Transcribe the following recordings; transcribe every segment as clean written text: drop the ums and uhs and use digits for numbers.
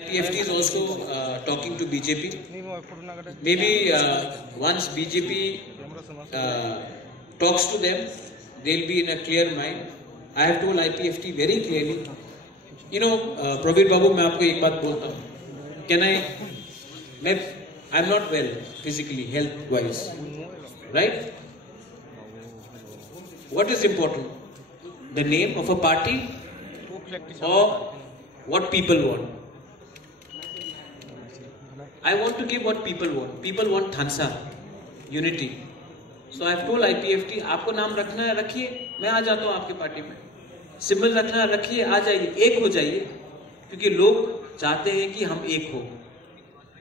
PFT is also talking to BJP. Maybe once BJP talks to them, they'll be in a clear mind. I have told IPFT very clearly. You know, Prabir Babu, मैं आपको एक बात बोलता हूँ. Can I'm not well physically, health-wise, right? What is important? The name of a party or what people want? I want to give what people want. People want Thansa, unity. So I have told IPFT, आपको नाम रखना है रखिए, मैं आ जाता हूँ आपके party में. सिंबल रखना है रखिए, आ जाइए, एक हो जाइए, क्योंकि लोग चाहते हैं कि हम एक हो.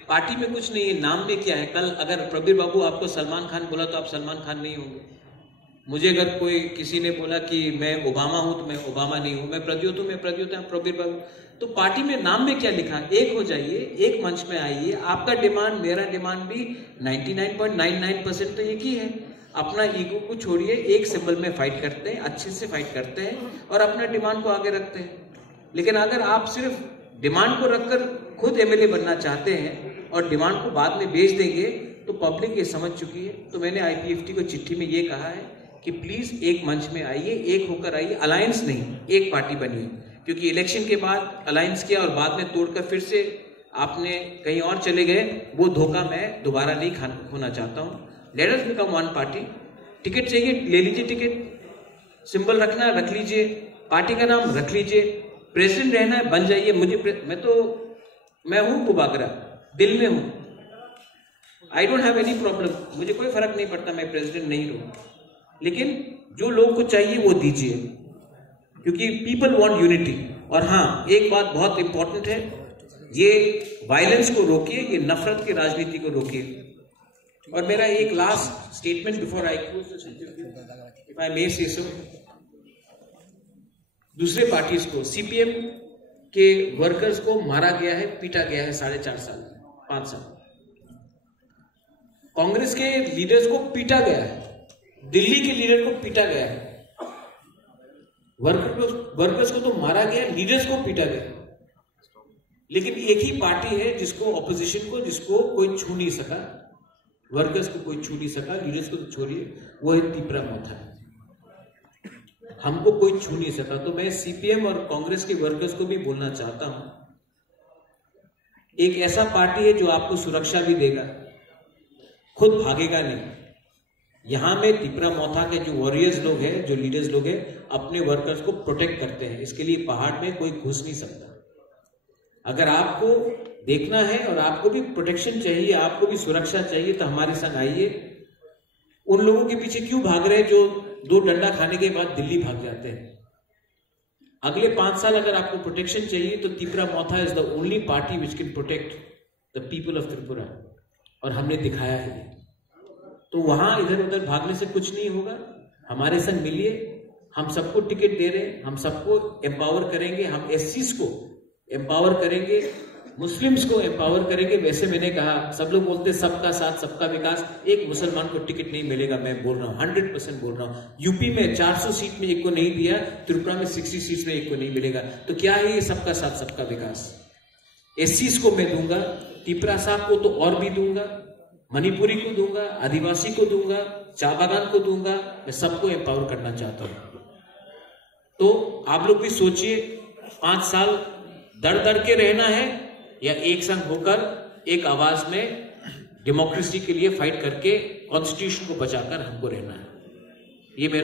पार्टी में कुछ नहीं है, नाम में क्या है. कल अगर प्रबीर बाबू आपको सलमान खान बोला तो आप सलमान खान नहीं होंगे. मुझे अगर कोई किसी ने बोला कि मैं ओबामा हूं तो मैं ओबामा नहीं हूं. मैं प्रद्योत हूं, मैं प्रद्योत हूं, प्रबीर बाबू. तो पार्टी में नाम में क्या लिखा? एक हो जाइए, एक मंच में आइए. आपका डिमांड मेरा डिमांड भी 99.99% तो एक ही है. अपना ईगो को छोड़िए, एक सिंबल में फाइट करते हैं, अच्छे से फाइट करते हैं और अपना डिमांड को आगे रखते हैं. लेकिन अगर आप सिर्फ डिमांड को रखकर खुद एमएलए बनना चाहते हैं और डिमांड को बाद में बेच देंगे तो पब्लिक ये समझ चुकी है. तो मैंने आईपीएफटी को चिट्ठी में ये कहा है कि प्लीज एक मंच में आइए, एक होकर आइए. अलायंस नहीं, एक पार्टी बनिए. क्योंकि इलेक्शन के बाद अलायंस किया और बाद में तोड़कर फिर से आपने कहीं और चले गए, वो धोखा मैं दोबारा नहीं होना चाहता हूं. Let us become one party. Ticket चाहिए ले लीजिए, टिकट सिंबल रखना है रख लीजिए, पार्टी का नाम रख लीजिए, प्रेसिडेंट रहना है बन जाइए. मैं हूं कुबागरा, दिल में हूं. I don't have any problem, मुझे कोई फर्क नहीं पड़ता मैं प्रेसिडेंट नहीं रहूं. लेकिन जो लोग को चाहिए वो दीजिए, क्योंकि पीपल वांट यूनिटी. और हाँ, एक बात बहुत इंपॉर्टेंट है, ये वायलेंस को रोकिए, ये नफरत की राजनीति को रोकिए. और मेरा एक last statement before I close this interview, if I may say so. दूसरे पार्टीज को, सीपीएम के वर्कर्स को मारा गया है, पीटा गया है 4.5 साल 5 साल. कांग्रेस के लीडर्स को पीटा गया है, दिल्ली के लीडर को पीटा गया है. वर्कर्स को तो मारा गया, लीडर्स को पीटा गया. लेकिन एक ही पार्टी है जिसको, ऑपोजिशन को, जिसको कोई छू नहीं सका. वर्कर्स को कोई छू नहीं सका, लीडर्स को तो छोड़िए, वो है तिपरा मोथा. हमको कोई छू नहीं सका. तो मैं सीपीएम और कांग्रेस के वर्कर्स को भी बोलना चाहता हूं, एक ऐसा पार्टी है जो आपको सुरक्षा भी देगा, खुद भागेगा नहीं. यहां में तिपरा मोथा के जो वॉरियर्स लोग हैं, जो लीडर्स लोग हैं, अपने वर्कर्स को प्रोटेक्ट करते हैं. इसके लिए पहाड़ में कोई घुस नहीं सकता. अगर आपको देखना है और आपको भी प्रोटेक्शन चाहिए, आपको भी सुरक्षा चाहिए, तो हमारे संग आइए. उन लोगों के पीछे क्यों भाग रहे हैं जो 2 डंडा खाने के बाद दिल्ली भाग जाते हैं? अगले 5 साल अगर आपको प्रोटेक्शन चाहिए तो Tipra Motha is the only party which can protect the people of Tripura. और हमने दिखाया है. तो वहां इधर उधर भागने से कुछ नहीं होगा. हमारे संग मिलिए, हम सबको टिकट दे रहे हैं, हम सबको एम्पावर करेंगे. हम एससीज को एम्पावर करेंगे, मुस्लिम्स को एम्पावर करेंगे. वैसे मैंने कहा, सब लोग बोलते सबका साथ सबका विकास. एक मुसलमान को टिकट नहीं मिलेगा, मैं बोल रहा हूं, 100% बोल रहा हूं. यूपी में 400 सीट में एक को नहीं दिया, त्रिपुरा में 60 सीट में एक को नहीं मिलेगा. तो क्या है ये सबका साथ सबका विकास? एससीज को मैं दूंगा, तिपरा साहब को तो और भी दूंगा, मणिपुरी को दूंगा, आदिवासी को दूंगा, चाय बागान को दूंगा. मैं सबको एम्पावर करना चाहता हूं. तो आप लोग भी सोचिए, 5 साल दर के रहना है या एक संग होकर एक आवाज में डेमोक्रेसी के लिए फाइट करके कॉन्स्टिट्यूशन को बचाकर हमको रहना है. ये मेरा